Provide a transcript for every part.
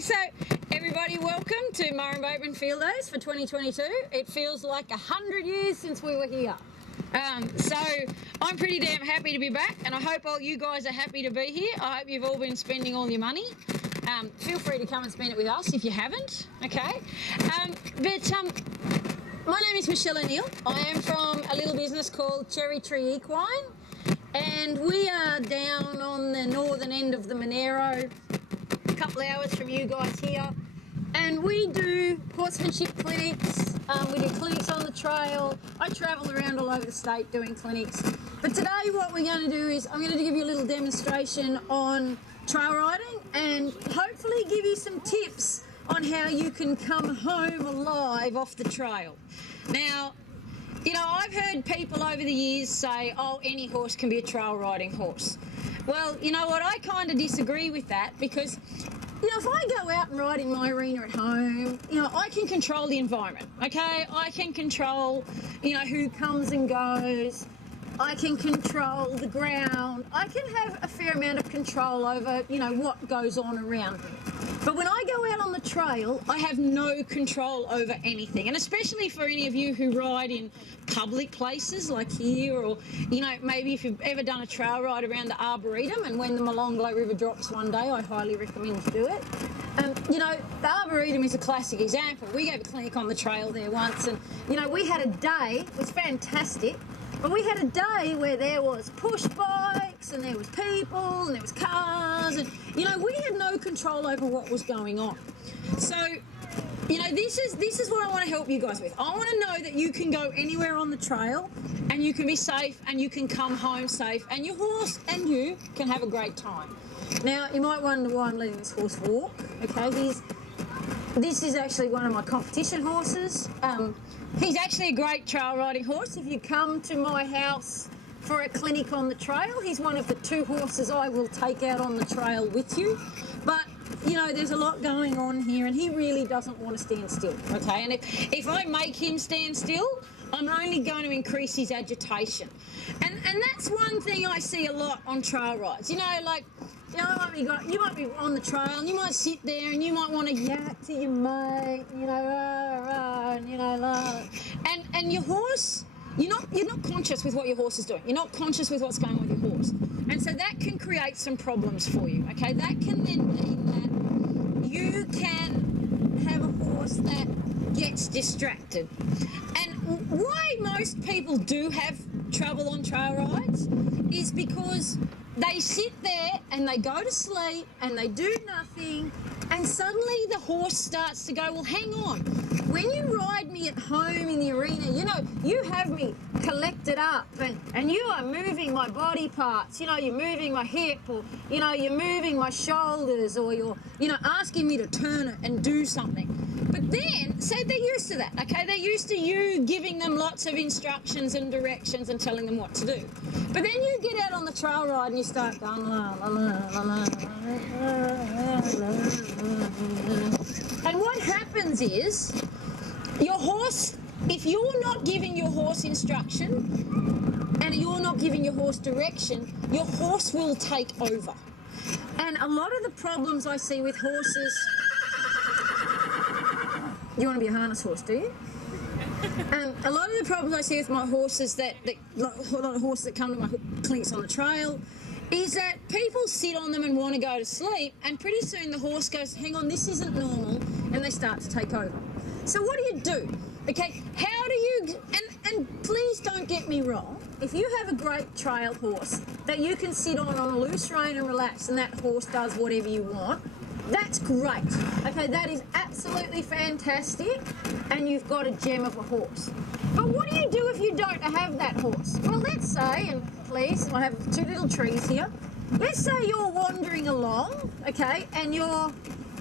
So everybody, welcome to Murrumbateman Field Days for 2022. It feels like 100 years since we were here. So I'm pretty damn happy to be back, and I hope all you guys are happy to be here. I hope you've all been spending all your money. Feel free to come and spend it with us if you haven't, okay? My name is Michelle O'Neill. I am from a little business called Cherry Tree Equine, and we are down on the northern end of the Monero, a couple hours from you guys here, and we do horsemanship clinics. We do clinics on the trail. I travel around all over the state doing clinics, but today what we're going to do is I'm going to give you a little demonstration on trail riding and hopefully give you some tips on how you can come home alive off the trail. Now, you know, I've heard people over the years say, oh, any horse can be a trail riding horse. Well, you know what, I kind of disagree with that, because, you know, if I go out and ride in my arena at home, you know, I can control the environment, okay? I can control, you know, who comes and goes. I can control the ground. I can have a fair amount of control over, you know, what goes on around me. But when I go out on the trail, I have no control over anything. And especially for any of you who ride in public places like here, or, you know, maybe if you've ever done a trail ride around the Arboretum, and when the Molonglo River drops one day, I highly recommend you do it. You know, the Arboretum is a classic example. We gave a clinic on the trail there once, and, you know, we had a day, it was fantastic, but we had a day where there was push bikes and there was people and there was cars, and, you know, we had no control over what was going on. So, you know, this is what I want to help you guys with. I want to know that you can go anywhere on the trail and you can be safe and you can come home safe, and your horse and you can have a great time. Now, you might wonder why I'm letting this horse walk. Okay, this is actually one of my competition horses. He's actually a great trail riding horse. If you come to my house for a clinic on the trail, he's one of the 2 horses I will take out on the trail with you. But, you know, there's a lot going on here, and he really doesn't want to stand still, okay? And if I make him stand still, I'm only going to increase his agitation. And that's one thing I see a lot on trail rides. You know, like, you know, you might be on the trail and you might sit there and you might want to yak to your mate, you know, and, you know, and your horse, you're not conscious with what your horse is doing. You're not conscious with what's going on with your horse. And so that can create some problems for you, okay? That can then mean that you can have a horse that gets distracted. And why most people do have trouble on trail rides is because they sit there and they go to sleep and they do nothing, and suddenly the horse starts to go, well, hang on. When you ride me at home in the arena, you know, you have me collected up and you are moving my body parts. You know, you're moving my hip, or, you know, you're moving my shoulders, or you're, you know, asking me to turn it and do something. But then, so they're used to that, okay? They're used to you giving them lots of instructions and directions and telling them what to do. But then you get out on the trail ride and you start going, la, la, la, la, la, la. And what happens is, your horse, if you're not giving your horse instruction and you're not giving your horse direction, your horse will take over. And a lot of the problems I see with horses... You want to be a harness horse, do you? A lot of the problems I see with my horses a lot of horses that come to my clinics on the trail, is that people sit on them and want to go to sleep, and pretty soon the horse goes, hang on, this isn't normal, and they start to take over. So what do? Okay, how do you, and please don't get me wrong, if you have a great trail horse that you can sit on a loose rein and relax, and that horse does whatever you want, that's great. Okay, that is absolutely fantastic, and you've got a gem of a horse. But what do you do if you don't have that horse? Well, let's say, and please, I have 2 little trees here. Let's say you're wandering along, okay, and you're,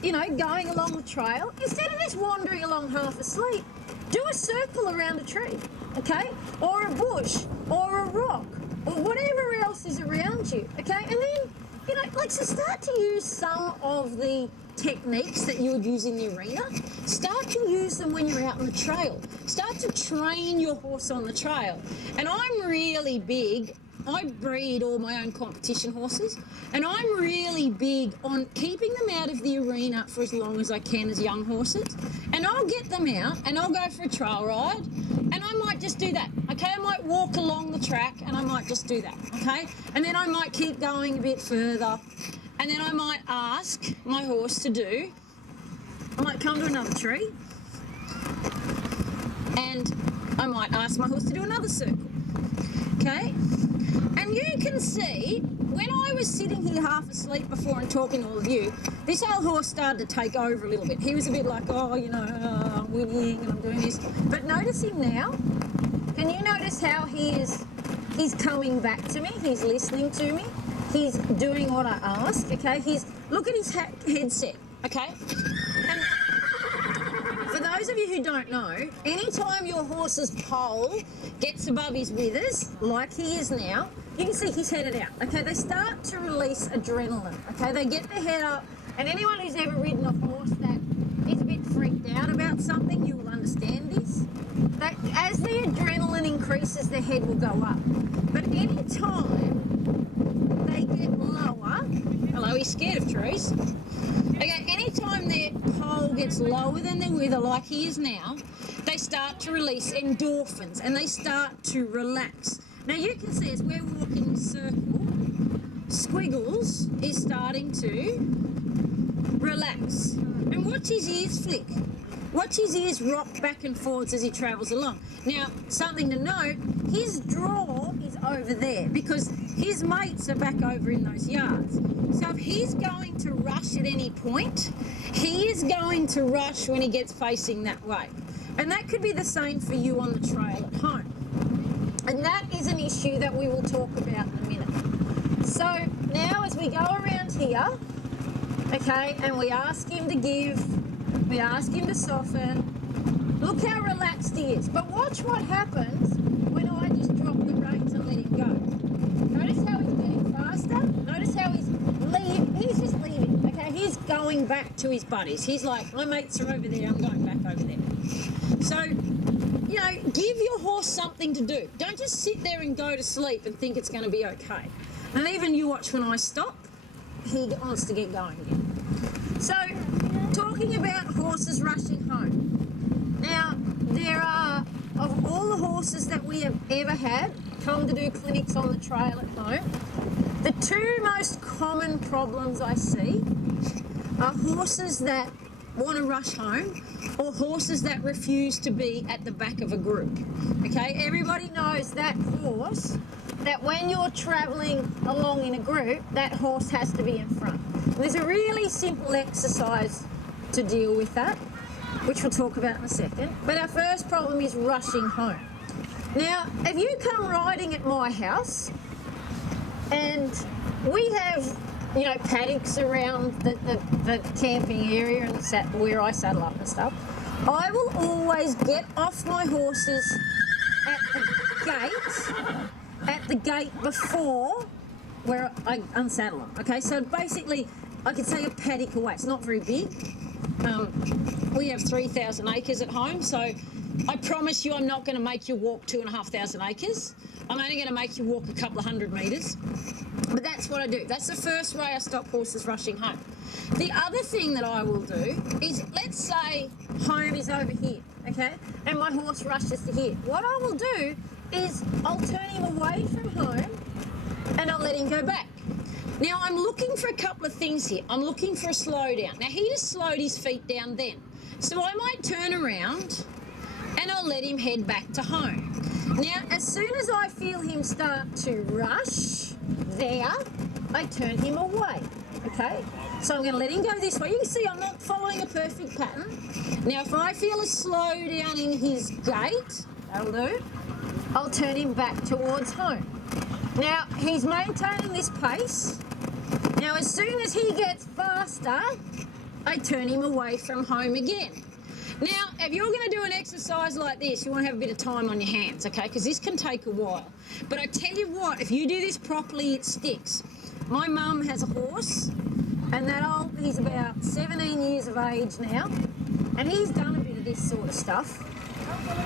you know, going along the trail. Instead of just wandering along half asleep, do a circle around a tree, okay, or a bush, or a rock, or whatever else is around you, okay, and then, you know, like, so start to use some of the techniques that you would use in the arena. Start to use them when you're out on the trail. Start to train your horse on the trail. And I'm really big I breed all my own competition horses, and I'm really big on keeping them out of the arena for as long as I can as young horses. And I'll get them out and I'll go for a trail ride, and I might just do that, okay? I might walk along the track and I might just do that, okay? And then I might keep going a bit further, and then I might ask my horse to do, I might come to another tree, and I might ask my horse to do another circle, okay? And you can see, when I was sitting here half asleep before and talking to all of you, this old horse started to take over a little bit. He was a bit like, oh, you know, I'm winning and I'm doing this. But notice him now. Can you notice how he's coming back to me? He's listening to me. He's doing what I ask, okay? Look at his headset, okay? And for those of you who don't know, anytime your horse's poll gets above his withers, like he is now, you can see he's headed out, okay? They start to release adrenaline, okay? They get their head up, and anyone who's ever ridden a horse that is a bit freaked out about something, you will understand this. That as the adrenaline increases, their head will go up. But any time they get lower, hello, he's scared of trees. Okay, anytime their pole gets lower than their wither, like he is now, they start to release endorphins and they start to relax. Now you can see as we're walking in a circle, Squiggles is starting to relax. And watch his ears flick. Watch his ears rock back and forwards as he travels along. Now, something to note, his draw is over there because his mates are back over in those yards. So if he's going to rush at any point, he is going to rush when he gets facing that way. And that could be the same for you on the trail at home. And that is an issue that we will talk about in a minute. So now as we go around here, okay, and we ask him to give, we ask him to soften, look how relaxed he is. But watch what happens when I just drop the reins and let him go. Notice how he's getting faster. Notice how he's leaving. He's just leaving, okay? He's going back to his buddies. He's like, my mates are over there, I'm going back over there. So, you know, give your horse something to do. Don't just sit there and go to sleep and think it's going to be okay. And even you watch when I stop, he wants to get going again. So, talking about horses rushing home. Now, there are, of all the horses that we have ever had come to do clinics on the trail at home, the two most common problems I see are horses that want to rush home or horses that refuse to be at the back of a group. Okay, everybody knows that horse, that when you're travelling along in a group, that horse has to be in front. And there's a really simple exercise to deal with that, which we'll talk about in a second. But our first problem is rushing home. Now, if you come riding at my house, and we have, you know, paddocks around the camping area and where I saddle up and stuff, I will always get off my horses at the gate before where I unsaddle them. Okay, so basically I could say a paddock away. It's not very big. We have 3,000 acres at home, so I promise you I'm not going to make you walk 2,500 acres. I'm only going to make you walk a couple of 100 metres. But that's what I do. That's the first way I stop horses rushing home. The other thing that I will do is, let's say home is over here, okay, and my horse rushes to here. What I will do is I'll turn him away from home and I'll let him go back. Now, I'm looking for a couple of things here. I'm looking for a slowdown. Now, he just slowed his feet down then. So I might turn around and I'll let him head back to home. Now, as soon as I feel him start to rush there, I turn him away, okay? So I'm going to let him go this way. You can see I'm not following a perfect pattern. Now, if I feel a slowdown in his gait, that'll do, I'll turn him back towards home. Now, he's maintaining this pace. Now, as soon as he gets faster, I turn him away from home again. Now, if you're going to do an exercise like this, you want to have a bit of time on your hands, okay? Because this can take a while. But I tell you what, if you do this properly, it sticks. My mum has a horse, and he's about 17 years of age now, and he's done a bit of this sort of stuff.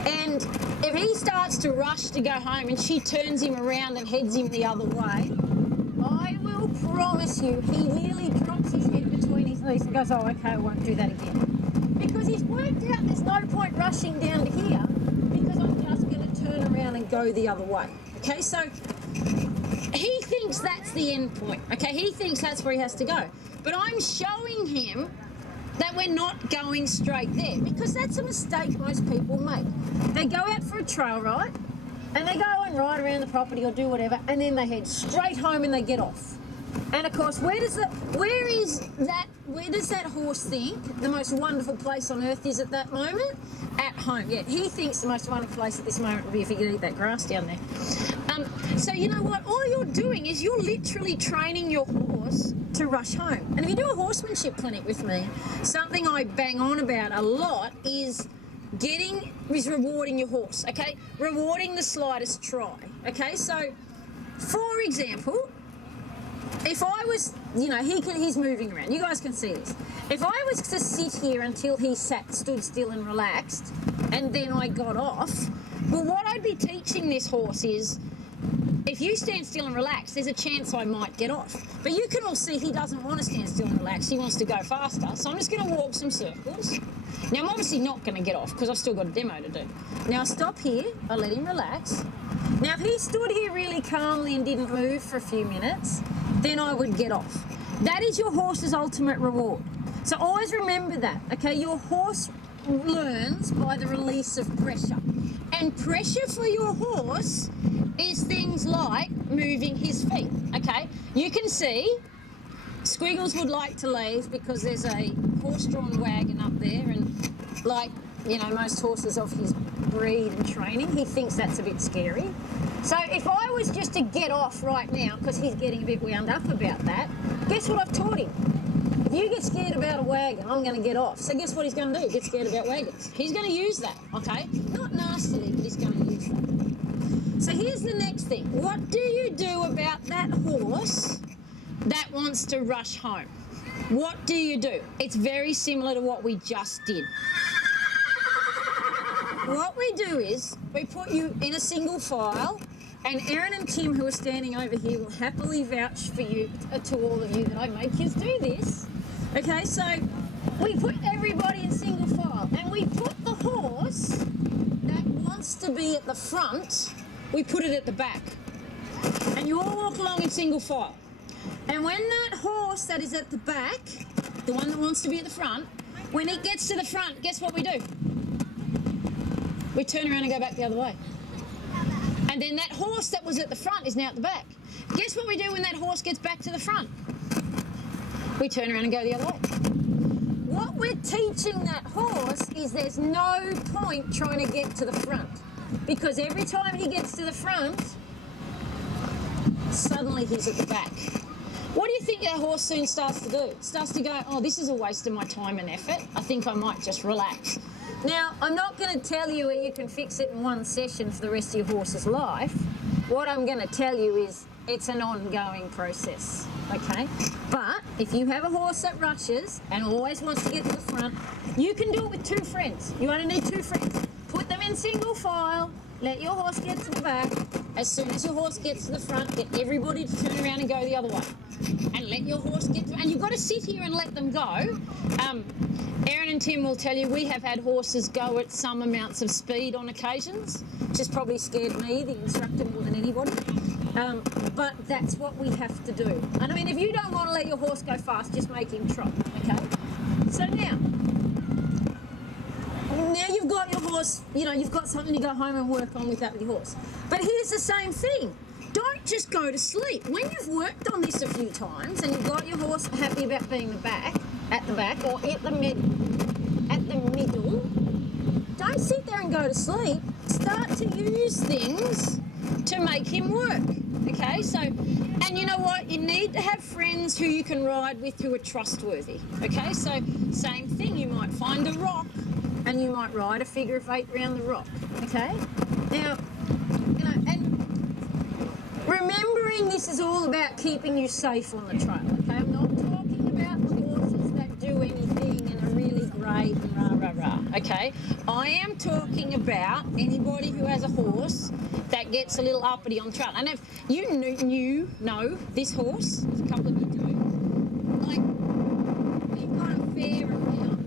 And if he starts to rush to go home and she turns him around and heads him the other way, I will promise you he nearly drops his head between his knees and goes, oh, okay, I won't do that again. Because he's worked out there's no point rushing down to here because I'm just going to turn around and go the other way. Okay, so he thinks that's the end point. Okay, he thinks that's where he has to go. But I'm showing him that we're not going straight there because that's a mistake most people make. They go out for a trail ride and they go and ride around the property or do whatever and then they head straight home and they get off. And of course, where does that horse think the most wonderful place on earth is at that moment? At home. Yeah, he thinks the most wonderful place at this moment would be if he could eat that grass down there. So you know what? All you're doing is you're literally training your horse to rush home. And if you do a horsemanship clinic with me, something I bang on about a lot is rewarding your horse, okay? Rewarding the slightest try, okay? So, for example, if I was, he's moving around. You guys can see this. If I was to sit here until he stood still and relaxed, and then I got off, well, what I'd be teaching this horse is, if you stand still and relax, there's a chance I might get off. But you can all see he doesn't want to stand still and relax. He wants to go faster. So I'm just going to walk some circles. Now, I'm obviously not going to get off because I've still got a demo to do. Now, I stop here. I let him relax. Now, if he stood here really calmly and didn't move for a few minutes, then I would get off. That is your horse's ultimate reward. So always remember that, okay? Your horse learns by the release of pressure. And pressure for your horse is things like moving his feet, okay? You can see Squiggles would like to leave because there's a horse-drawn wagon up there and like, most horses of his breed and training, he thinks that's a bit scary. So if I was just to get off right now, because he's getting a bit wound up about that, guess what I've taught him? If you get scared about a wagon, I'm going to get off. So guess what he's going to do? Get scared about wagons. He's going to use that, okay? Not nastily, but he's going to use that. So here's the next thing. What do you do about that horse that wants to rush home? What do you do? It's very similar to what we just did. What we do is we put you in a single file, and Erin and Tim, who are standing over here, will happily vouch for you, to all of you, that I make you do this. Okay, so we put everybody in single file, and we put the horse that wants to be at the front, we put it at the back. And you all walk along in single file. And when that horse that is at the back, the one that wants to be at the front, when it gets to the front, guess what we do? We turn around and go back the other way. And then that horse that was at the front is now at the back. Guess what we do when that horse gets back to the front? We turn around and go the other way. What we're teaching that horse is there's no point trying to get to the front. Because every time he gets to the front, suddenly he's at the back. What do you think that horse soon starts to do? It starts to go, oh, this is a waste of my time and effort. I think I might just relax. Now, I'm not going to tell you where you can fix it in one session for the rest of your horse's life. What I'm going to tell you is it's an ongoing process, okay? But if you have a horse that rushes and always wants to get to the front, you can do it with two friends. You only need two friends. Put them in single file, let your horse get to the back. As soon as your horse gets to the front, get everybody to turn around and go the other way. And let your horse get to, and you've got to sit here and let them go. Erin and Tim will tell you we have had horses go at some amounts of speed on occasions, which has probably scared me, the instructor, more than anybody. But that's what we have to do. And I mean, if you don't want to let your horse go fast, just make him trot, okay? So now you've got your horse, you've got something to go home and work on with that with your horse. But here's the same thing. Don't just go to sleep. When you've worked on this a few times and you've got your horse happy about being at the back or at the middle, don't sit there and go to sleep. Start to use things to make him work. Okay, so, and you know what? You need to have friends who you can ride with who are trustworthy. Okay, so same thing. You might find a rock and you might ride a figure of 8 around the rock. Okay, now, and remembering this is all about keeping you safe on the trail, okay? I'm not talking about the horses that do anything and are really great and rah, rah, rah, okay? I am talking about anybody who has a horse that gets a little uppity on the trail. And if you know this horse, there's a couple of you do, like, we've got a fair amount of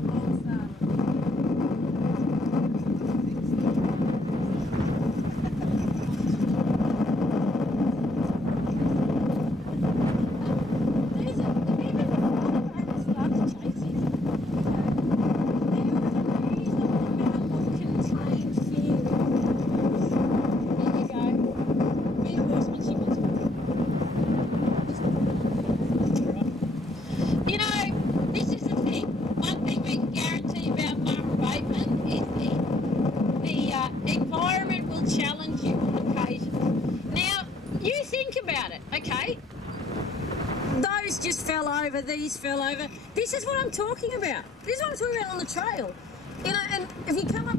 there's a bit of a problem I start to chase it. You know, this is the thing. One thing we can guarantee about Murrumbateman is the environment will challenge you on occasion. Now, you think about it, okay? Those just fell over, these fell over. This is what I'm talking about. This is what I'm talking about on the trail. You know, and if you come up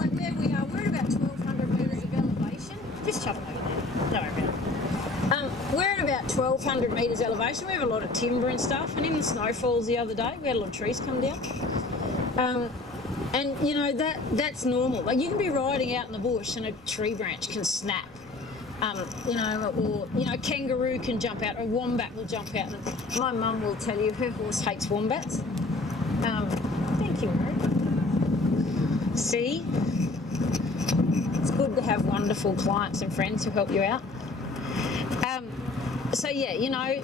like where we are, we're at about 1,200 metres of elevation. Just chuck it over there. Don't worry about it. We're at about 1,200 metres elevation. We have a lot of timber and stuff, and in the snowfalls the other day, we had a lot of trees come down. And you know, that's normal. Like, you can be riding out in the bush and a tree branch can snap. You know, or, you know, a kangaroo can jump out, or a wombat will jump out. And my mum will tell you her horse hates wombats. Thank you, Mary. See? It's good to have wonderful clients and friends who help you out. So yeah, you know,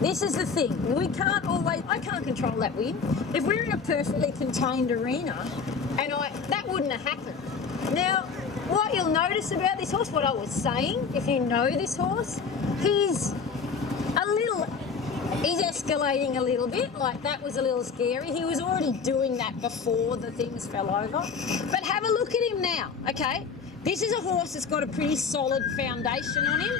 this is the thing. We can't always, I can't control that wind. If we're in a perfectly contained arena, and that wouldn't have happened. Now, what you'll notice about this horse, what I was saying, if you know this horse, he's escalating a little bit, like that was a little scary. He was already doing that before the things fell over. But have a look at him now, okay? This is a horse that's got a pretty solid foundation on him.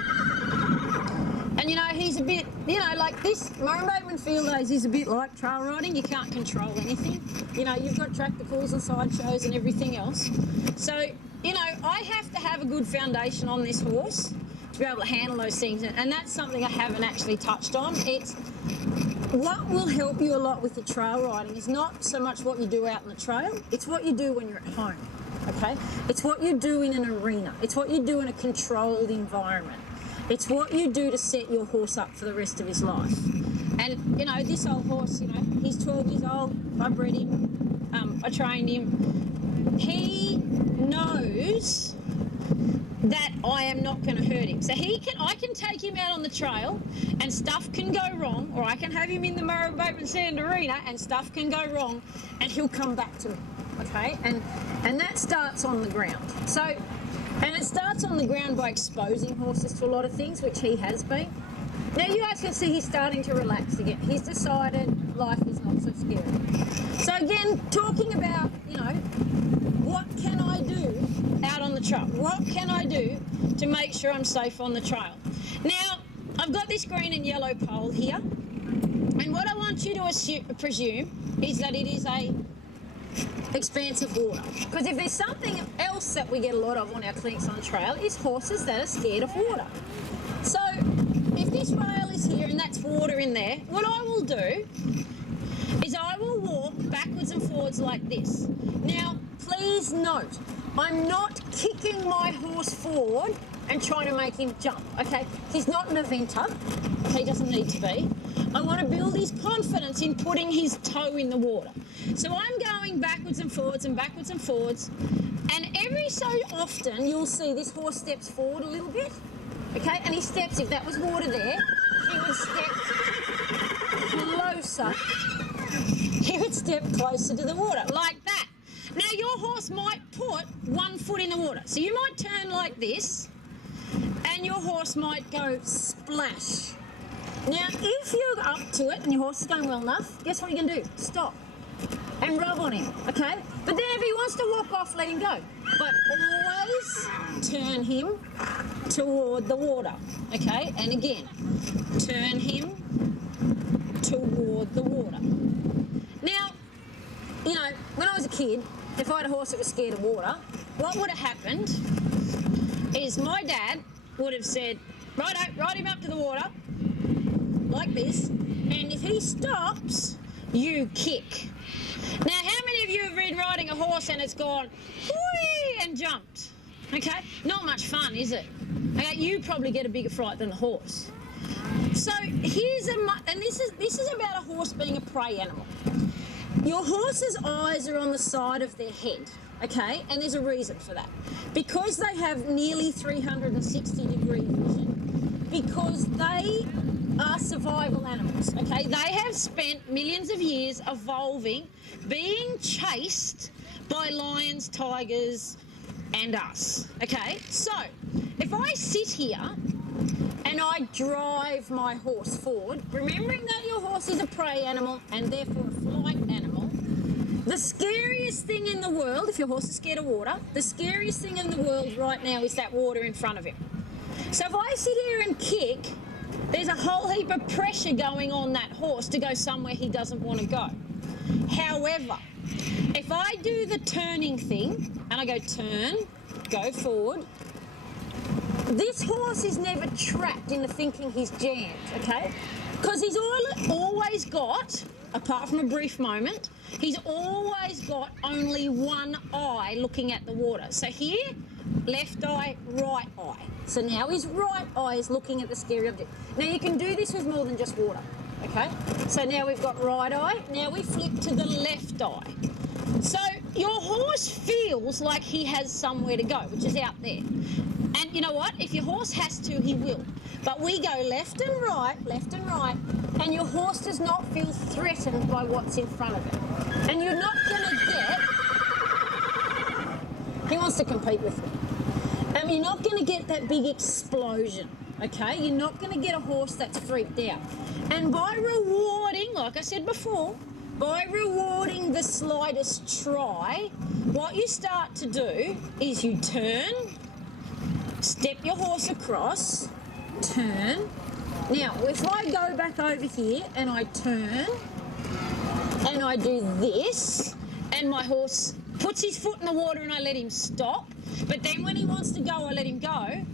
And you know, he's a bit, you know, like this, Murrumbateman field days is a bit like trail riding. You can't control anything. You know, you've got tractor pulls and sideshows and everything else. So, you know, I have to have a good foundation on this horse to be able to handle those things. And that's something I haven't actually touched on. It's what will help you a lot with the trail riding is not so much what you do out in the trail, it's what you do when you're at home. Okay, it's what you do in an arena. It's what you do in a controlled environment. It's what you do to set your horse up for the rest of his life. And you know, this old horse, you know, he's 12 years old. I bred him. I trained him. He knows that I am not going to hurt him. So I can take him out on the trail and stuff can go wrong, or I can have him in the Murrumbateman Sand Arena and stuff can go wrong, and he'll come back to me. Okay, and that starts on the ground. So, and it starts on the ground by exposing horses to a lot of things, which he has been. Now you guys can see he's starting to relax again. He's decided life is not so scary. So again, talking about, you know, what can I do out on the trail? What can I do to make sure I'm safe on the trail? Now, I've got this green and yellow pole here, and what I want you to presume is that it is a expansive water. Because if there's something else that we get a lot of on our clinics on trail is horses that are scared of water. So if this rail is here and that's water in there, what I will do is I will walk backwards and forwards like this. Now, please note, I'm not kicking my horse forward and trying to make him jump, okay? He's not an eventer. He doesn't need to be. I want to build his confidence in putting his toe in the water. So I'm going backwards and forwards and backwards and forwards, and every so often you'll see this horse steps forward a little bit, okay? And he steps, if that was water there, he would step closer. He would step closer to the water, like that. Now your horse might put one foot in the water. So you might turn like this, and your horse might go splash. Now, if you're up to it and your horse is going well enough, guess what you can do? Stop and rub on him, okay? But then if he wants to walk off, let him go. But always turn him toward the water, okay? And again, turn him toward the water. Now, you know, when I was a kid, if I had a horse that was scared of water, what would have happened is my dad would have said, righto, ride him up to the water, like this, and if he stops, you kick. Now, how many of you have been riding a horse and it's gone, whee, and jumped? Okay, not much fun, is it? Okay, you probably get a bigger fright than the horse. So here's and this is about a horse being a prey animal. Your horse's eyes are on the side of their head, okay? And there's a reason for that. Because they have nearly 360-degree vision, because they are survival animals, okay? They have spent millions of years evolving, being chased by lions, tigers, and us, okay? So, if I sit here and I drive my horse forward, remembering that your horse is a prey animal and therefore a flight animal, the scariest thing in the world, if your horse is scared of water, the scariest thing in the world right now is that water in front of him. So if I sit here and kick, there's a whole heap of pressure going on that horse to go somewhere he doesn't want to go. However, if I do the turning thing, and I go turn, go forward, this horse is never trapped into thinking he's jammed, okay? Because he's always got, apart from a brief moment, he's always got only one eye looking at the water. So here, left eye, right eye. So now his right eye is looking at the scary object. Now you can do this with more than just water, okay? So now we've got right eye, now we flip to the left eye. So your horse feels like he has somewhere to go, which is out there. And you know what? If your horse has to, he will. But we go left and right, and your horse does not feel threatened by what's in front of it. And you're not going to get... He wants to compete with me. You're not going to get that big explosion, okay? You're not going to get a horse that's freaked out. And by rewarding, like I said before, by rewarding the slightest try, what you start to do is you turn, step your horse across, turn. Now, if I go back over here and I turn and I do this and my horse puts his foot in the water and I let him stop, but then when he wants to go, I let him go,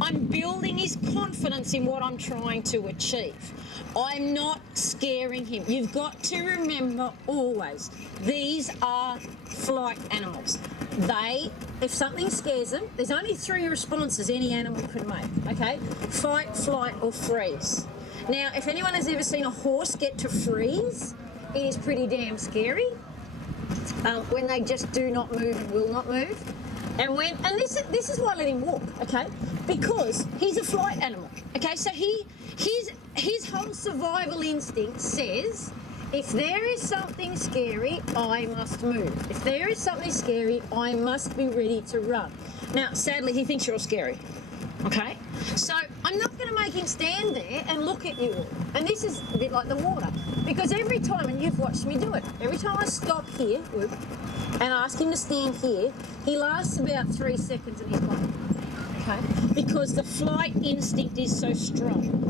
I'm building his confidence in what I'm trying to achieve. I'm not scaring him. You've got to remember always, these are flight animals. If something scares them, there's only 3 responses any animal can make, okay? Fight, flight, or freeze. Now, if anyone has ever seen a horse get to freeze, it is pretty damn scary. When they just do not move and will not move. And this is why I let him walk, okay? Because he's a flight animal, okay? So his whole survival instinct says, if there is something scary, I must move. If there is something scary, I must be ready to run. Now, sadly, he thinks you're scary, okay? So I'm not going to make him stand there and look at you. And this is a bit like the water. Because every time, and you've watched me do it, every time I stop here, and ask him to stand here, he lasts about 3 seconds and he's gone. Okay? Because the flight instinct is so strong.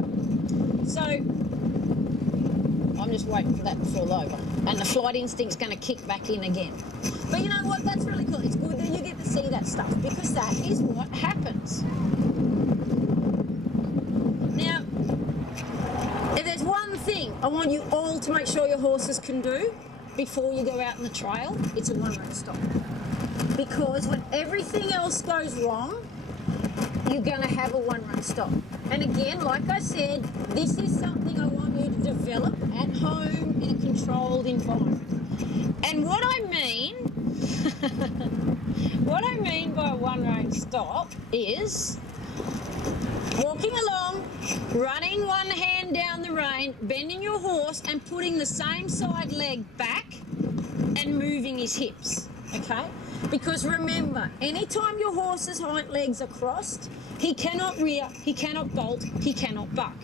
So I'm just waiting for that to fall over. And the flight instinct's going to kick back in again. But you know what? That's really cool. It's good that you get to see that stuff because that is what happens. Now, if there's one thing I want you all to make sure your horses can do before you go out on the trail, it's a one-run stop. Because when everything else goes wrong, you're going to have a one-run stop. And again, like I said, this is something I want you to develop at home in a controlled environment. And what I mean by a one-run stop is walking along, running one hand down the rein, bending your horse and putting the same side leg back and moving his hips, okay? Because remember, anytime your horse's hind legs are crossed, he cannot rear, he cannot bolt, he cannot buck.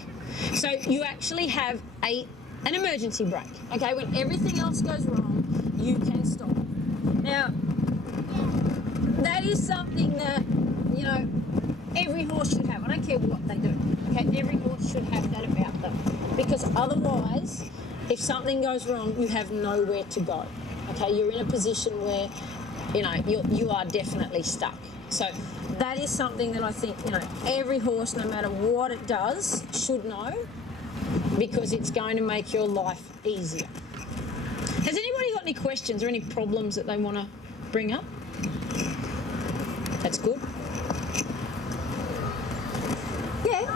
So you actually have an emergency brake, okay? When everything else goes wrong, you can stop. Now, that is something that, you know, every horse should have. I don't care what they do, okay? Every horse should have that about them. Because otherwise, if something goes wrong, you have nowhere to go, okay? You're in a position where, you know, you are definitely stuck. So that is something that I think, you know, every horse, no matter what it does, should know because it's going to make your life easier. Has anybody got any questions or any problems that they want to bring up? That's good. Yeah.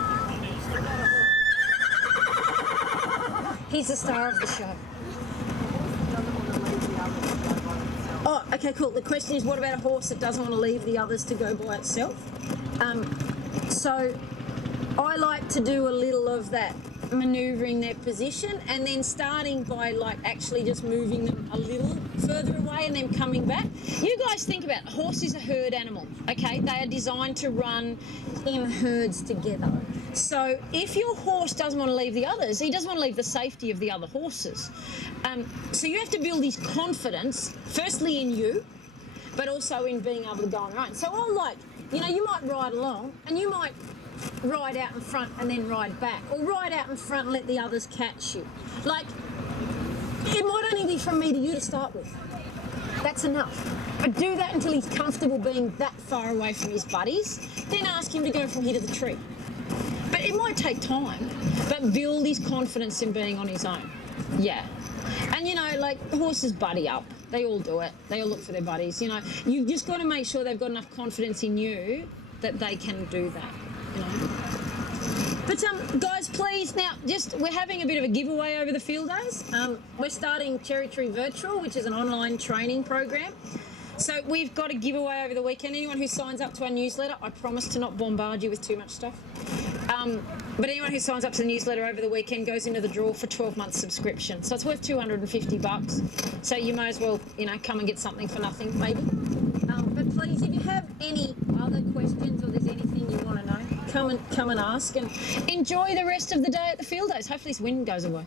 He's the star of the show. Oh, okay, cool. The question is, what about a horse that doesn't want to leave the others to go by itself? So I like to do a little of that, manoeuvring their position, and then starting by like actually just moving them a little further away and then coming back. You guys think about it. A horse is a herd animal, okay? They are designed to run in herds together. So if your horse doesn't want to leave the others, he doesn't want to leave the safety of the other horses. So you have to build his confidence, firstly in you, but also in being able to go on their own. So I'll like, you know, you might ride along and you might ride out in front and then ride back, or ride out in front and let the others catch you. Like, it might only be from me to you to start with. That's enough. But do that until he's comfortable being that far away from his buddies. Then ask him to go from here to the tree. But it might take time, but build his confidence in being on his own. Yeah. And, you know, like, horses buddy up. They all do it. They all look for their buddies, you know. You've just got to make sure they've got enough confidence in you that they can do that, you know. But, guys, please, now, we're having a bit of a giveaway over the field days. We're starting Cherry Tree Virtual, which is an online training program. So we've got a giveaway over the weekend. Anyone who signs up to our newsletter, I promise to not bombard you with too much stuff. But anyone who signs up to the newsletter over the weekend goes into the draw for 12-month subscription. So it's worth $250. So you may as well, you know, come and get something for nothing, maybe. But please, if you have any other questions or there's anything you want to know, come and ask, and enjoy the rest of the day at the field days. Hopefully this wind goes away.